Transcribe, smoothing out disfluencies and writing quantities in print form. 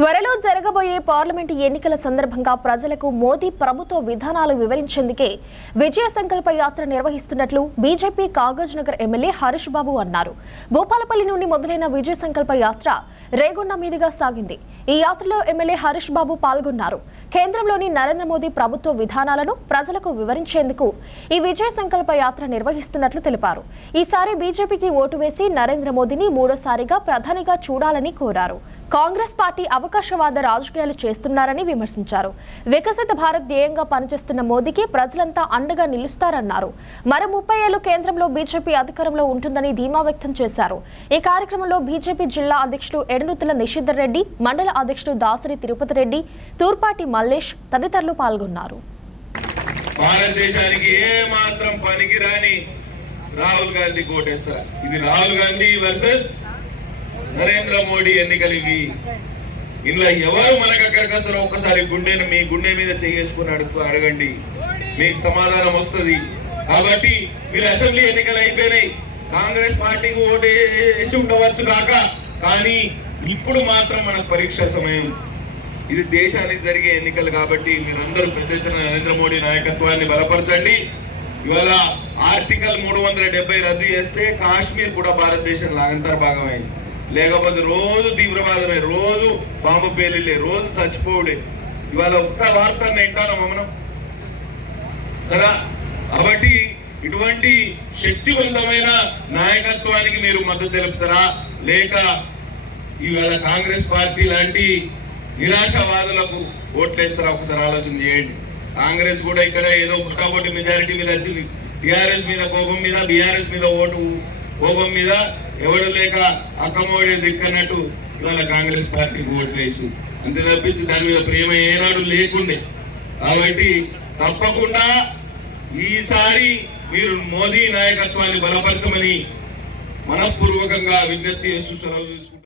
త్వరలో జరగబోయే పార్లమెంటు ఎన్నికల సందర్భంగా ప్రజలకు మోదీ ప్రభుత్వ విధానాలు వివరించేందుకే విజయ సంకల్ప యాత్ర నిర్వహిస్తున్నట్లు బీజేపీ కాగజ్ నగర్ ఎమ్మెల్యే హరీష్ బాబు అన్నారు. భూపాలపల్లి నుండి మొదలైన విజయ సంకల్ప యాత్ర రేగొండ మీదుగా సాగింది. ఈ యాత్రలో ఎమ్మెల్యే హరీష్ బాబు పాల్గొన్నారు. కేంద్రంలోని నరేంద్ర మోదీ ప్రభుత్వ విధానాలను ప్రజలకు వివరించేందుకు ఈ విజయ సంకల్ప యాత్ర నిర్వహిస్తున్నట్లు తెలిపారు. ఈసారి బీజేపీకి ఓటు వేసి నరేంద్ర మోదీని మూడోసారిగా ప్రధానిగా చూడాలని కోరారు. కాంగ్రెస్ పార్టీ అవకాశవాద రాజకీయాలు చేస్తున్నారని విమర్శించారు. వికసిత భారత్ ధ్యేయంగా పనిచేస్తున్న మోదీకి ప్రజలంతా అండగా నిలుస్తారన్నారు. మరో 30 ఏళ్లు కేంద్రంలో బీజేపీ అధికారంలో ఉంటుందని ధీమా వ్యక్తం చేశారు. ఈ కార్యక్రమంలో బీజేపీ జిల్లా అధ్యక్షుడు ఎడనుతుల నిషిధర్ రెడ్డి, మండల అధ్యక్షుడు దాసరి తిరుపతి రెడ్డి, తూర్పాటి మల్లేష్ తదితరులు పాల్గొన్నారు. భారతదేశానికి ఏ మాత్రం పనికిరాని రాహుల్ గాంధీ కోటేస్తారా? ఇది రాహుల్ గాంధీ వర్సెస్ నరేంద్ర మోడీ ఎన్నికలు ఇవి. ఇలా ఎవరు మనకు అక్కడికి వస్తారో ఒక్కసారి మీ గుండె మీద చేసుకుని అడగండి, మీకు సమాధానం వస్తుంది. కాబట్టి మీరు అసెంబ్లీ ఎన్నికలు అయిపోయినాయి, కాంగ్రెస్ పార్టీకి ఓటు వేసి ఉండవచ్చు కాక, కానీ ఇప్పుడు మాత్రం మనకు పరీక్ష సమయం. ఇది దేశానికి జరిగే ఎన్నికలు కాబట్టి మీరందరూ పెద్ద ఎత్తున నరేంద్ర మోడీ నాయకత్వాన్ని బలపరచండి. ఇవాళ ఆర్టికల్ 370 రద్దు చేస్తే కాశ్మీర్ కూడా భారతదేశంలో అంతర్భాగమైంది. లేకపోతే రోజు తీవ్రవాదమే, రోజు బాంబు పేలిలే, రోజు చచ్చిపోవుడే. ఇవాళ ఒక్క వార్త వింటాను మనం కదా. కాబట్టి ఇటువంటి శక్తివంతమైన నాయకత్వానికి మీరు మద్దతు తెలుపుతారా, లేక ఇవాళ కాంగ్రెస్ పార్టీ లాంటి నిరాశవాదులకు ఓట్లేస్తారా? ఒకసారి ఆలోచన చేయండి. కాంగ్రెస్ కూడా ఇక్కడ ఏదో పుట్టాబొట్టి మెజారిటీ మీద వచ్చింది. టీఆర్ఎస్ మీద కోపం మీద, బీఆర్ఎస్ మీద ఓటు కోపం మీద, ఎవడు లేక అక్కమోడే దిక్కన్నట్టు ఇవాళ కాంగ్రెస్ పార్టీకి ఓటు వేసి అంతే తప్పించి దాని మీద ప్రేమ ఏనాడు లేకుండే. కాబట్టి తప్పకుండా ఈసారి మీరు మోదీ నాయకత్వాన్ని బలపరచమని మనఃపూర్వకంగా విజ్ఞప్తి చేస్తూ సెలవు తీసుకుంటారు.